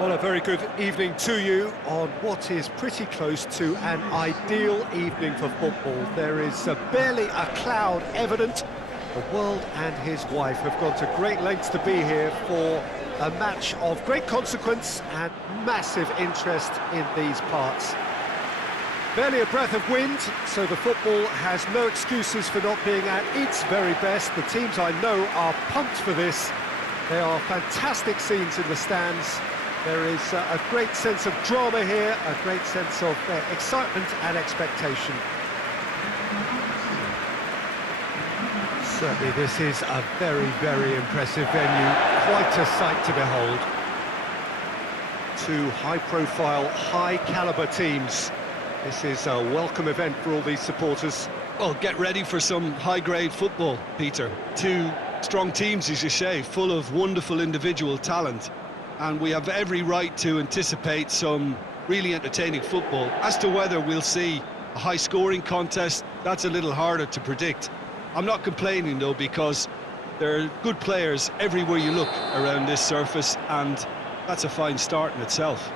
Well, a very good evening to you on what is pretty close to an ideal evening for football. There is barely a cloud evident. The world and his wife have gone to great lengths to be here for a match of great consequence and massive interest in these parts. Barely a breath of wind, so the football has no excuses for not being at its very best. The teams I know are pumped for this. There are fantastic scenes in the stands. There is a great sense of drama here, a great sense of excitement and expectation. Certainly this is a very, very impressive venue, quite a sight to behold. Two high-profile, high-caliber teams. This is a welcome event for all these supporters. Well, get ready for some high-grade football, Peter. Two strong teams, as you say, full of wonderful individual talent. And we have every right to anticipate some really entertaining football. As to whether we'll see a high-scoring contest, that's a little harder to predict. I'm not complaining, though, because there are good players everywhere you look around this surface, and that's a fine start in itself.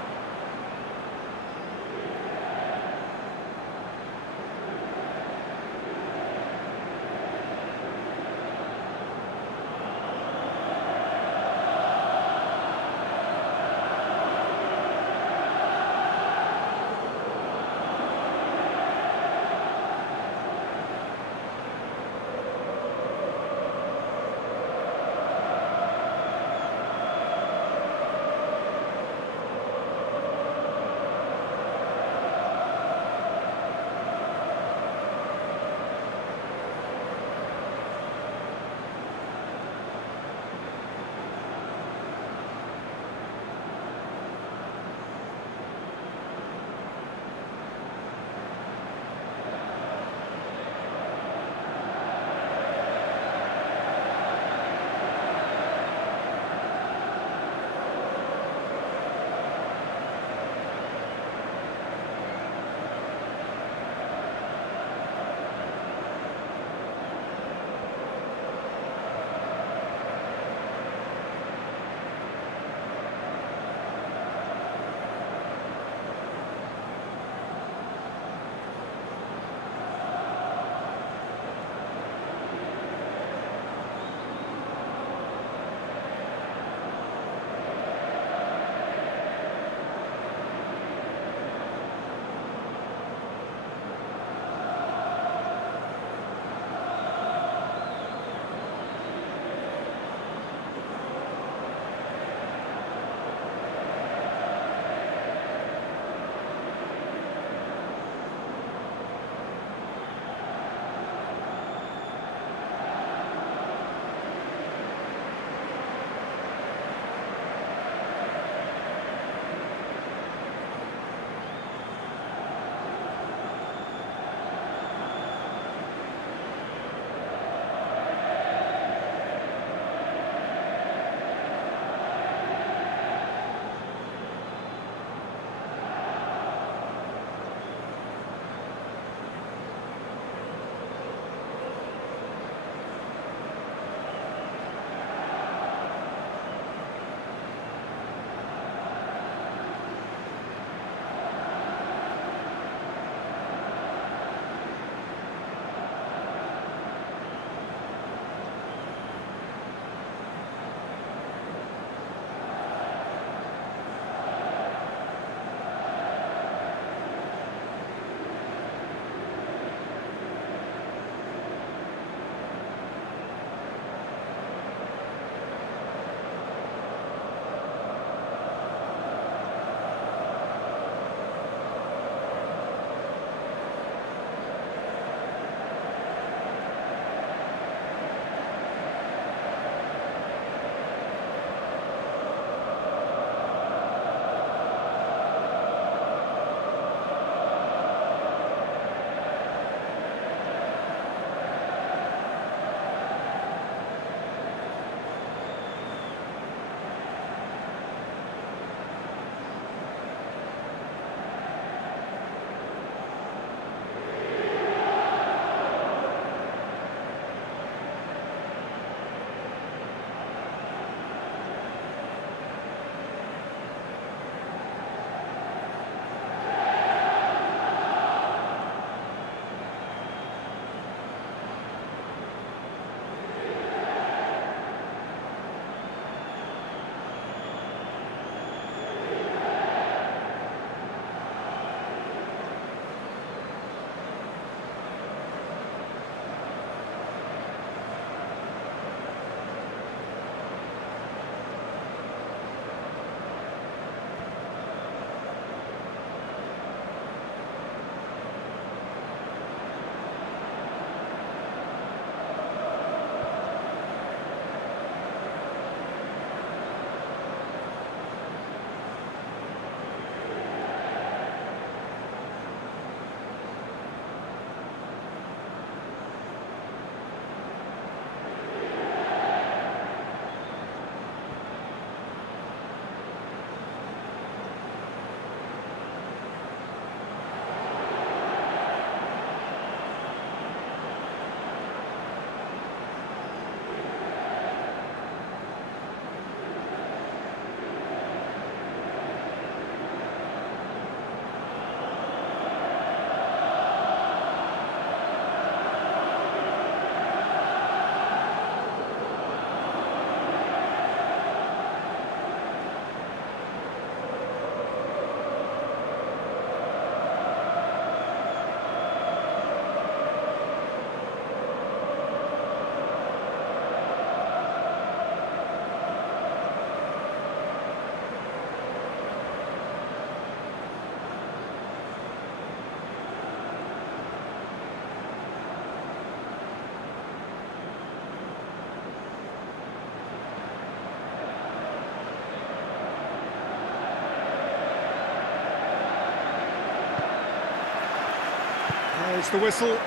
There's the whistle.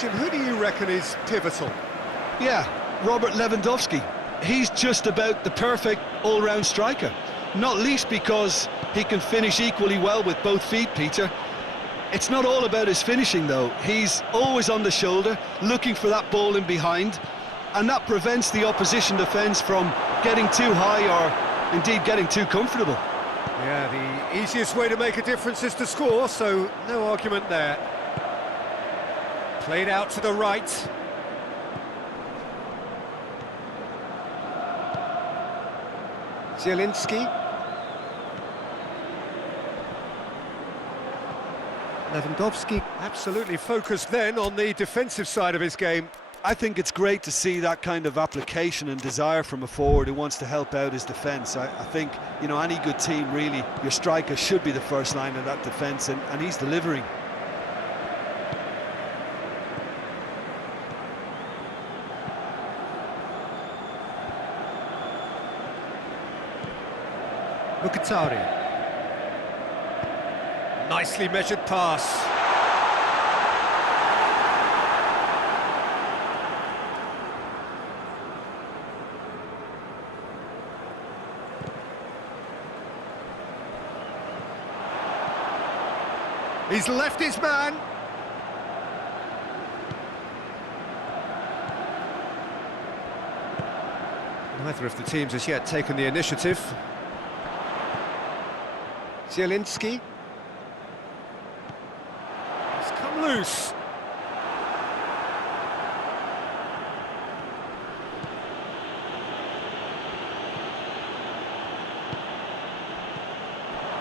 Jim, who do you reckon is pivotal? Yeah, Robert Lewandowski. He's just about the perfect all-round striker. Not least because he can finish equally well with both feet, Peter. It's not all about his finishing, though. He's always on the shoulder, looking for that ball in behind, and that prevents the opposition defence from getting too high or indeed getting too comfortable. Yeah, the easiest way to make a difference is to score, so no argument there. Played out to the right. Zielinski. Lewandowski absolutely focused then on the defensive side of his game. I think it's great to see that kind of application and desire from a forward who wants to help out his defence. I think, you know, any good team, really, your striker should be the first line of that defence, and he's delivering. Mkhitaryan. Nicely measured pass. He's left his man. Neither of the teams has yet taken the initiative. Zielinski. He's come loose.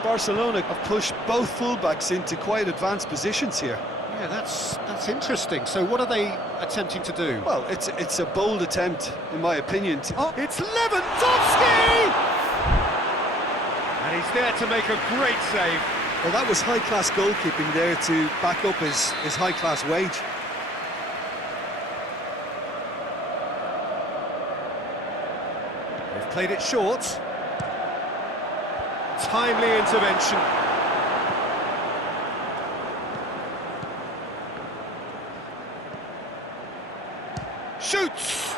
Barcelona have pushed both fullbacks into quite advanced positions here. Yeah, that's interesting. So what are they attempting to do? Well, it's a bold attempt, in my opinion. Oh, it's Lewandowski! And he's there to make a great save. Well, that was high-class goalkeeping there to back up his high-class wage. They've played it short. Timely intervention. Shoots!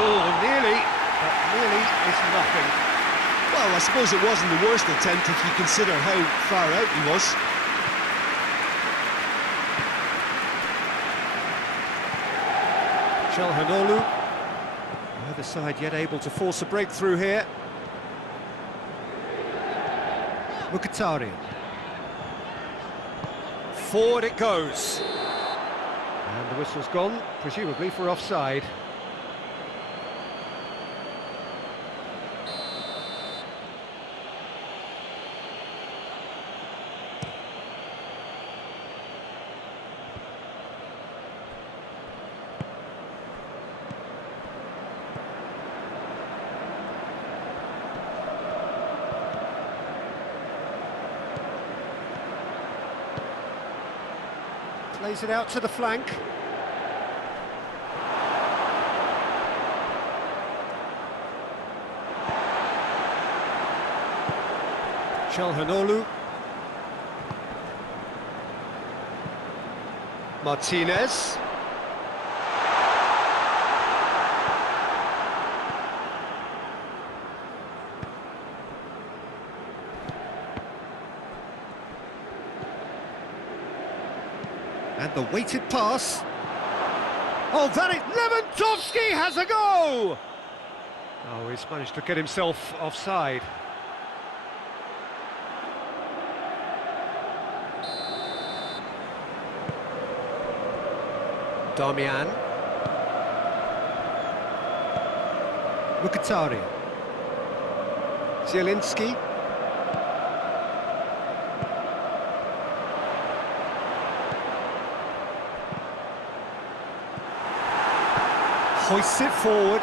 Oh, nearly, but nearly is nothing. Well, I suppose it wasn't the worst attempt if you consider how far out he was. Calhanoglu. Neither side yet able to force a breakthrough here. Mkhitaryan. Forward it goes. And the whistle's gone, presumably for offside. Plays it out to the flank. Calhanoglu. Martinez. And the weighted pass. Oh, that is... Lewandowski has a go! Oh, he's managed to get himself offside. Darmian. Mkhitaryan. Zielinski. Hoists it forward.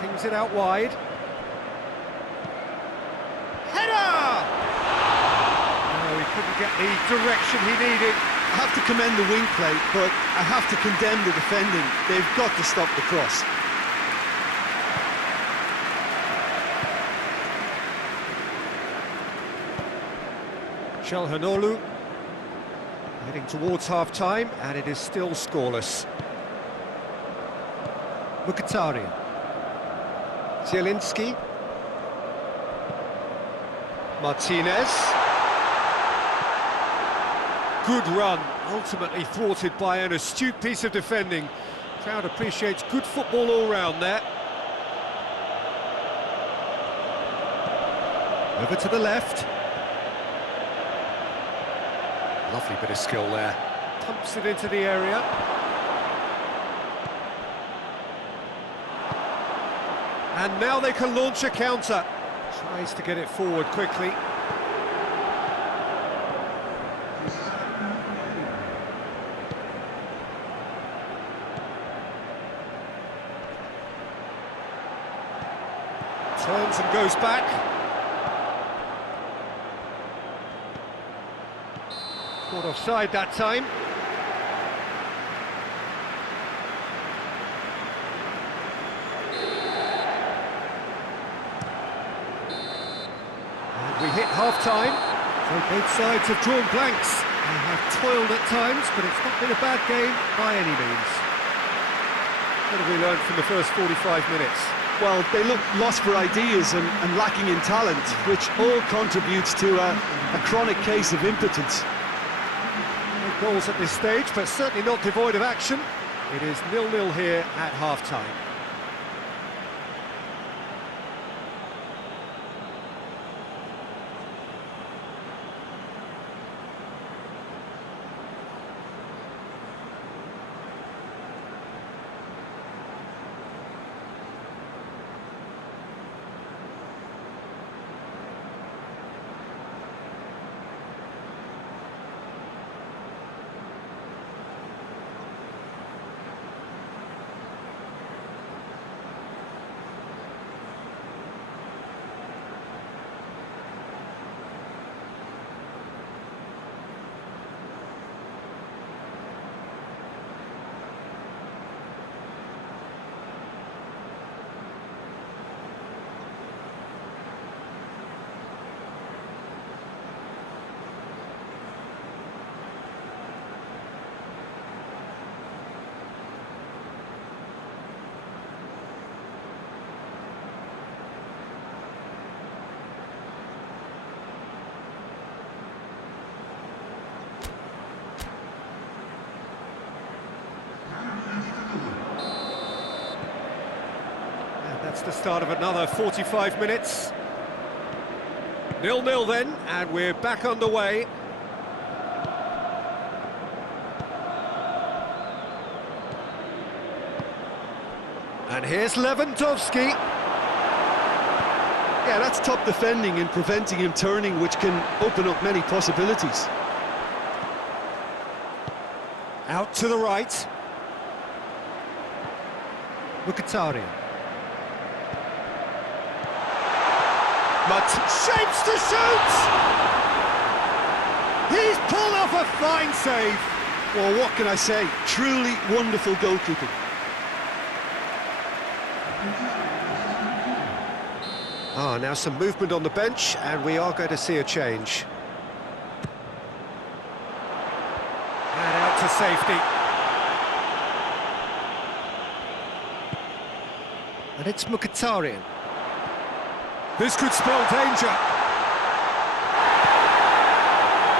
Pings it out wide. Header! get the direction he needed. I have to commend the wing play, but I have to condemn the defending. They've got to stop the cross. Çalhanoğlu heading towards half-time, and it is still scoreless. Mkhitaryan. Zielinski. Martinez. Good run, ultimately thwarted by an astute piece of defending. Crowd appreciates good football all round there. Over to the left. Lovely bit of skill there. Pumps it into the area. And now they can launch a counter. Tries to get it forward quickly. Turns and goes back. Caught offside that time. And we hit half-time. So both sides have drawn blanks. They have toiled at times, but it's not been a bad game by any means. What have we learned from the first 45 minutes? Well, they look lost for ideas and lacking in talent, which all contributes to a chronic case of impotence. No goals at this stage, but certainly not devoid of action. It is 0-0 here at half-time. That's the start of another 45 minutes. 0-0 then, and we're back underway. And here's Lewandowski. Yeah, that's top defending and preventing him turning, which can open up many possibilities. Out to the right. Mkhitaryan. Shapes to shoot! He's pulled off a fine save. Well, what can I say? Truly wonderful goalkeeping. Now some movement on the bench, and we are going to see a change. And out to safety. And it's Mkhitaryan. This could spell danger.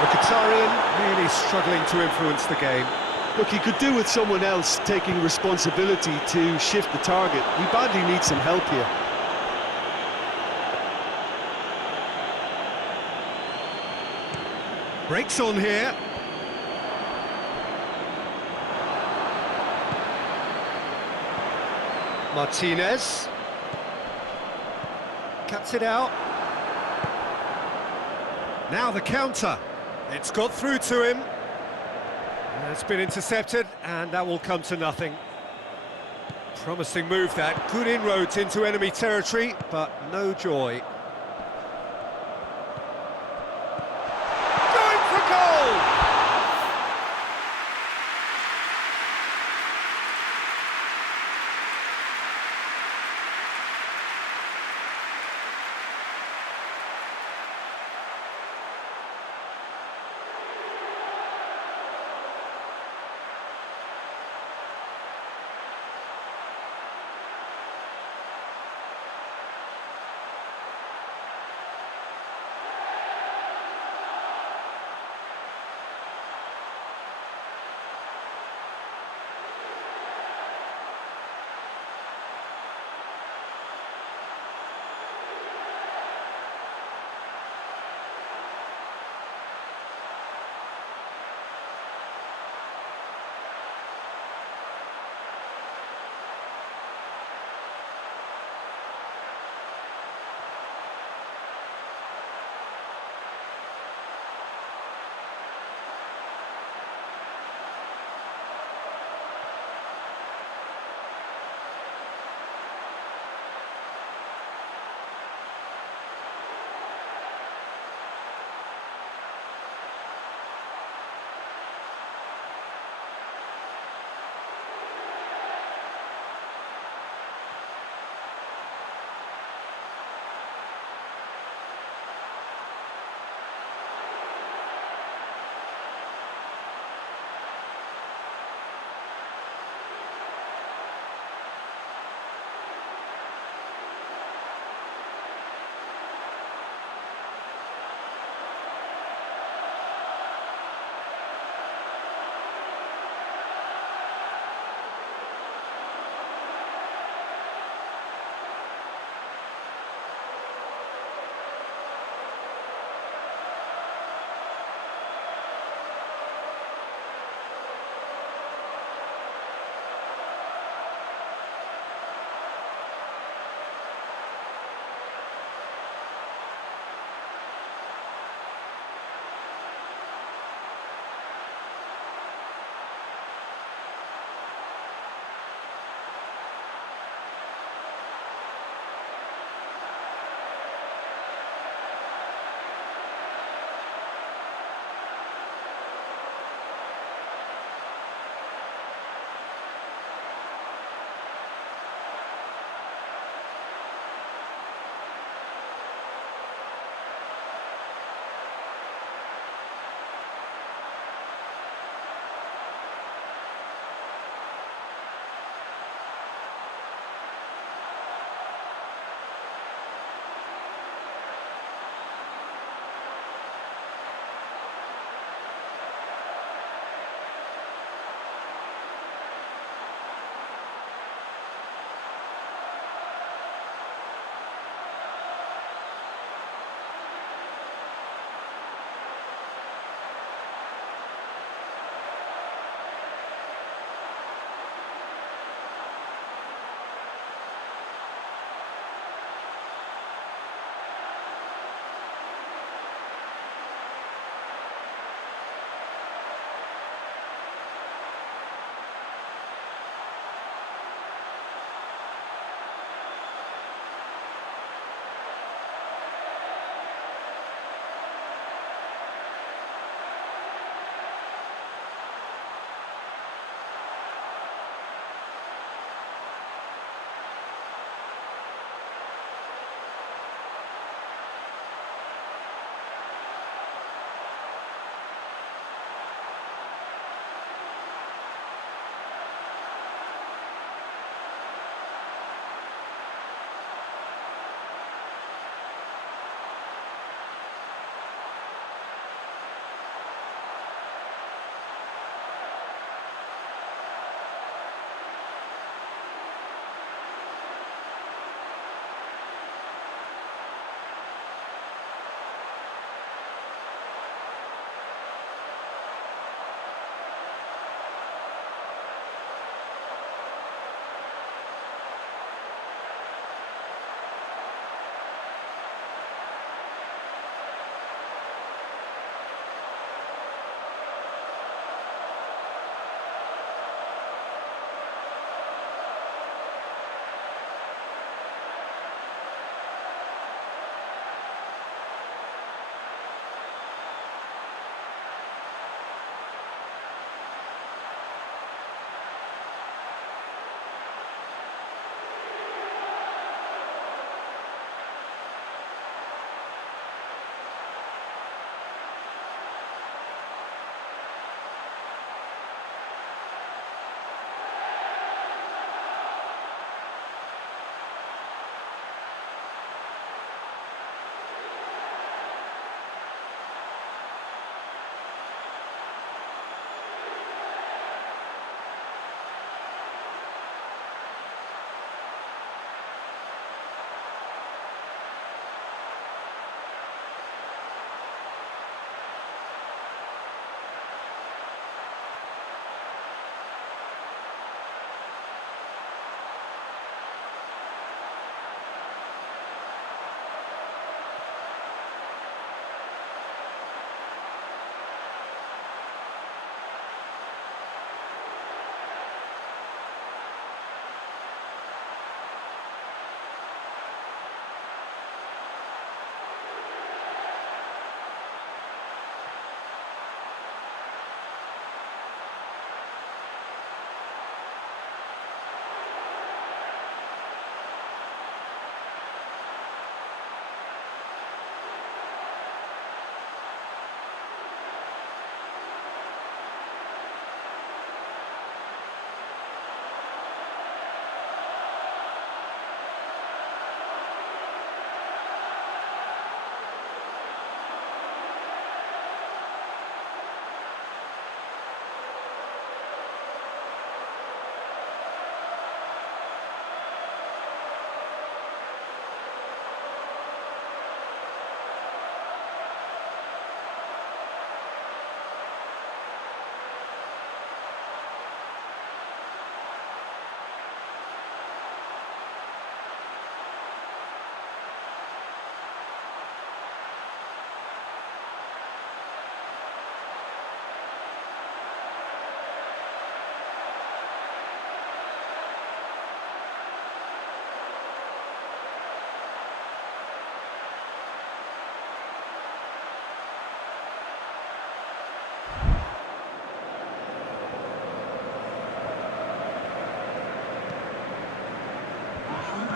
Mkhitaryan really struggling to influence the game. Look, he could do with someone else taking responsibility to shift the target. He badly needs some help here. Breaks on here. Martinez. Cuts it out. Now the counter. It's got through to him. And it's been intercepted, and that will come to nothing. Promising move that. Good inroads into enemy territory, but no joy. Going for goal!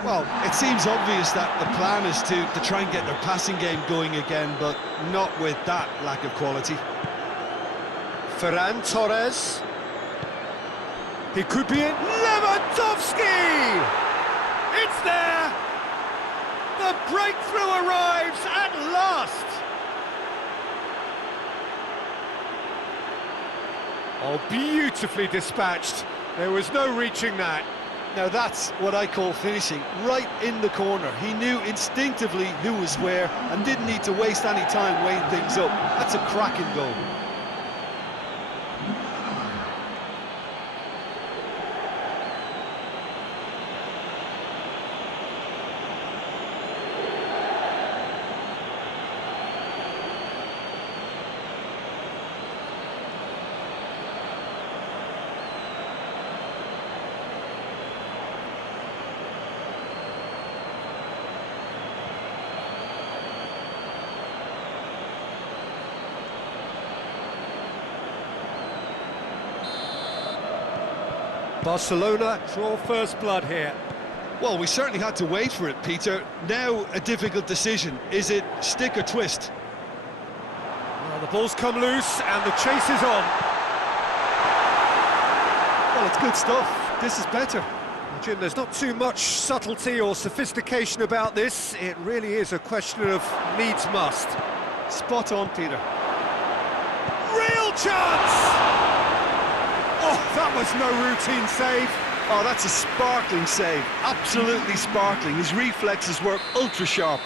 Well, it seems obvious that the plan is to try and get their passing game going again, but not with that lack of quality. Ferran Torres. He could be in. Lewandowski! It's there! The breakthrough arrives at last! Oh, beautifully dispatched. There was no reaching that. Now that's what I call finishing, right in the corner. He knew instinctively who was where and didn't need to waste any time weighing things up. That's a cracking goal. Barcelona draw first blood here. Well, we certainly had to wait for it, Peter. Now a difficult decision. Is it stick or twist? Well, the ball's come loose and the chase is on. Well, it's good stuff. This is better. Jim, there's not too much subtlety or sophistication about this. It really is a question of needs must. Spot on, Peter. Real chance! Oh, that was no routine save. Oh, that's a sparkling save. Absolutely sparkling. His reflexes were ultra sharp.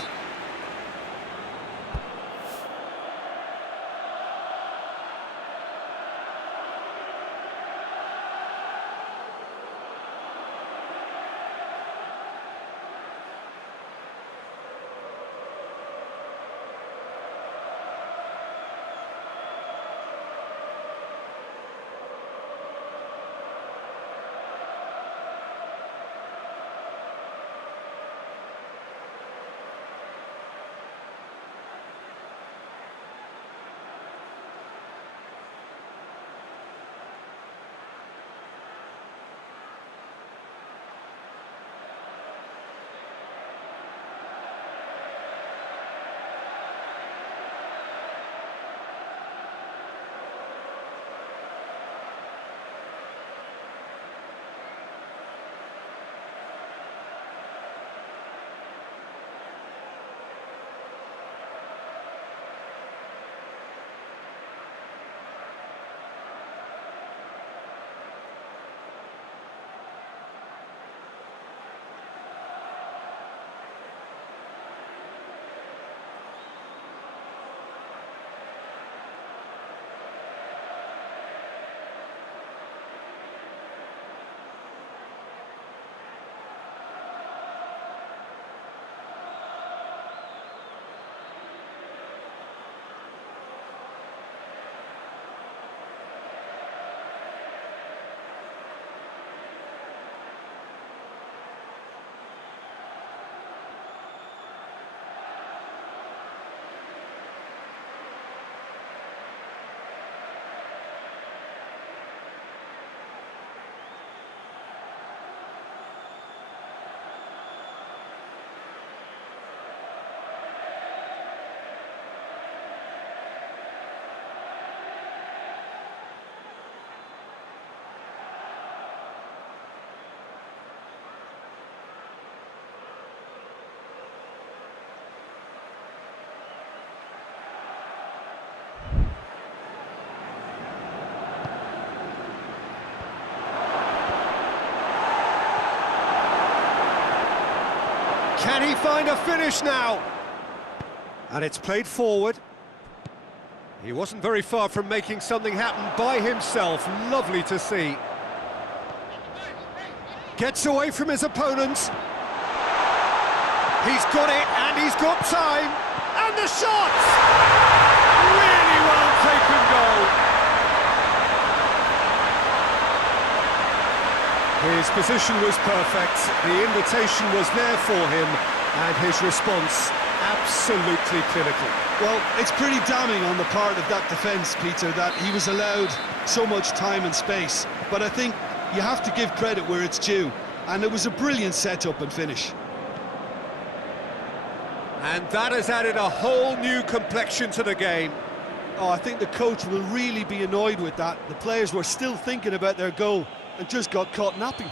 Can he find a finish now? And it's played forward. He wasn't very far from making something happen by himself. Lovely to see. Gets away from his opponent. He's got it, and he's got time. And the shot! Really well taken goal. His position was perfect. The invitation was there for him, and his response absolutely clinical. Well, it's pretty damning on the part of that defence, Peter, that he was allowed so much time and space. But I think you have to give credit where it's due, and it was a brilliant setup and finish. And that has added a whole new complexion to the game. Oh, I think the coach will really be annoyed with that. The players were still thinking about their goal and just got caught napping.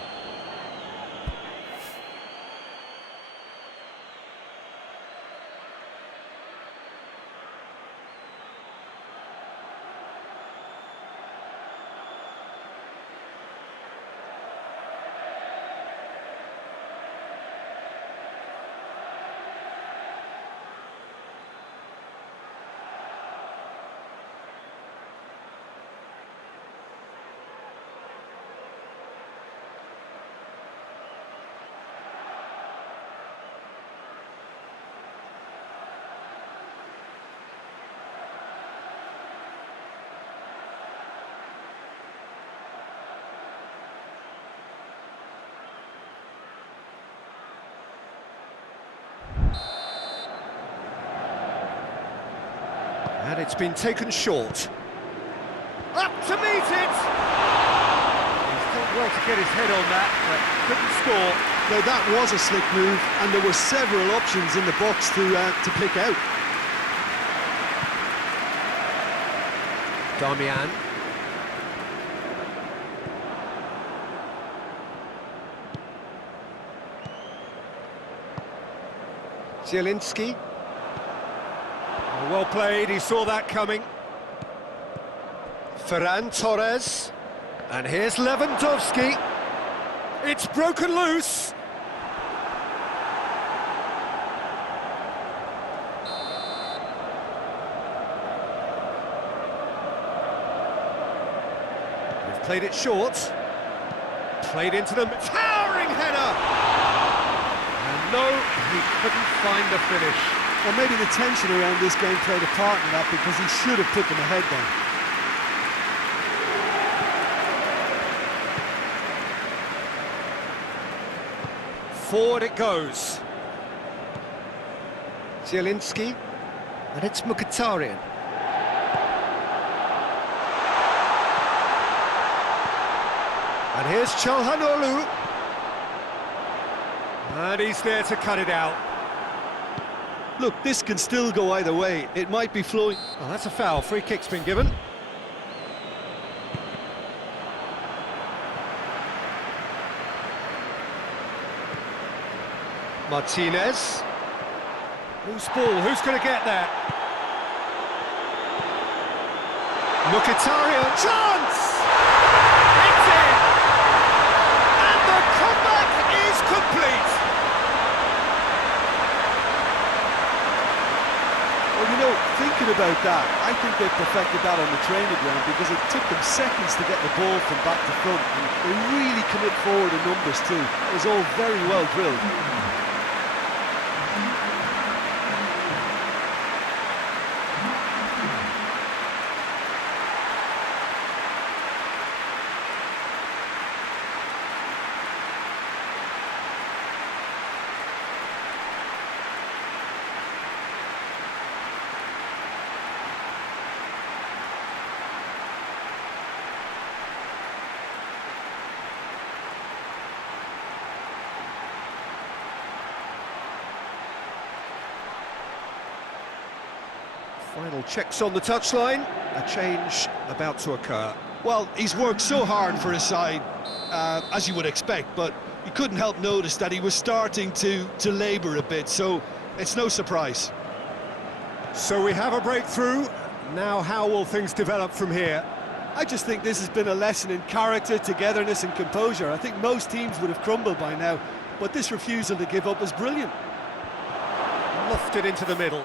And it's been taken short. Up to meet it! He's done well to get his head on that, but couldn't score. Now that was a slick move, and there were several options in the box to pick out. Damian. Zielinski. Well played, he saw that coming. Ferran Torres. And here's Lewandowski. It's broken loose. They've played it short. Played into them. Towering header! And no, he couldn't find the finish. Well, maybe the tension around this game played a part in that, because he should have put them ahead then. Forward it goes. Zielinski. And it's Mkhitaryan. And here's Çalhanoğlu. And he's there to cut it out. Look, this can still go either way. It might be flowing. Oh, that's a foul. Free kick's been given. Martinez. Who's ball? Who's going to get that? Mkhitaryan. Chance! It's in! And the comeback is complete! Well, you know, thinking about that, I think they perfected that on the training ground, because it took them seconds to get the ball from back to front. And they really commit forward in numbers too. It was all very well drilled. Final checks on the touchline. A change about to occur. Well, he's worked so hard for his side, as you would expect, but you couldn't help notice that he was starting to labour a bit, so it's no surprise. So we have a breakthrough. Now how will things develop from here? I just think this has been a lesson in character, togetherness and composure. I think most teams would have crumbled by now, but this refusal to give up was brilliant. Lofted into the middle.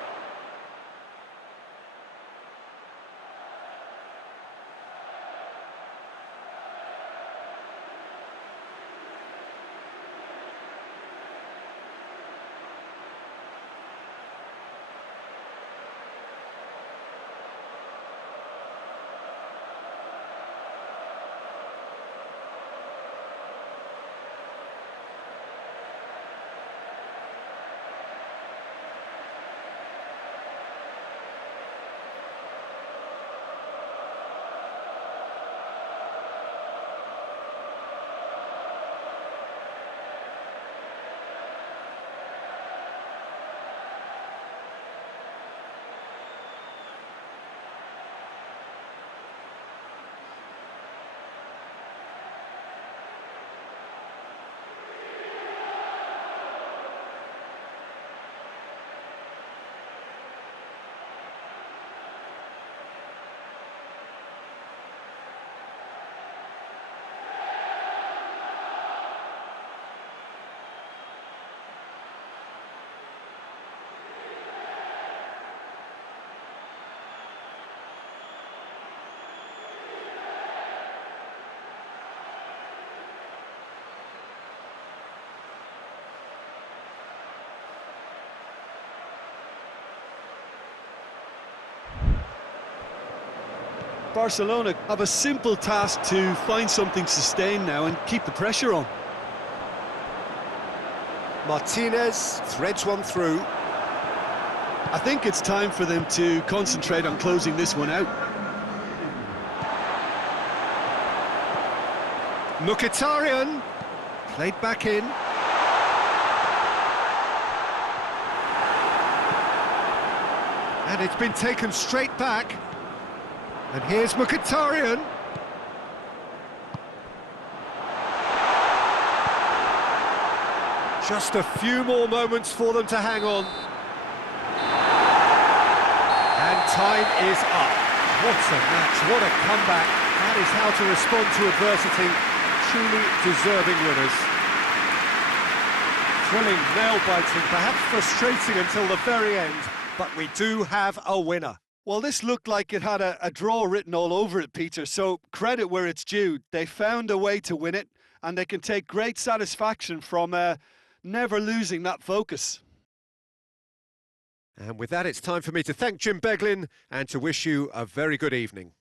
Barcelona have a simple task to find something sustained now and keep the pressure on. Martinez threads one through. I think it's time for them to concentrate on closing this one out. Mkhitaryan played back in. And it's been taken straight back. And here's Mkhitaryan. Just a few more moments for them to hang on. And time is up. What a match, what a comeback. That is how to respond to adversity. Truly deserving winners. Thrilling, nail-biting, perhaps frustrating until the very end, but we do have a winner. Well, this looked like it had a draw written all over it, Peter, so credit where it's due. They found a way to win it, and they can take great satisfaction from never losing that focus. And with that, it's time for me to thank Jim Beglin and to wish you a very good evening.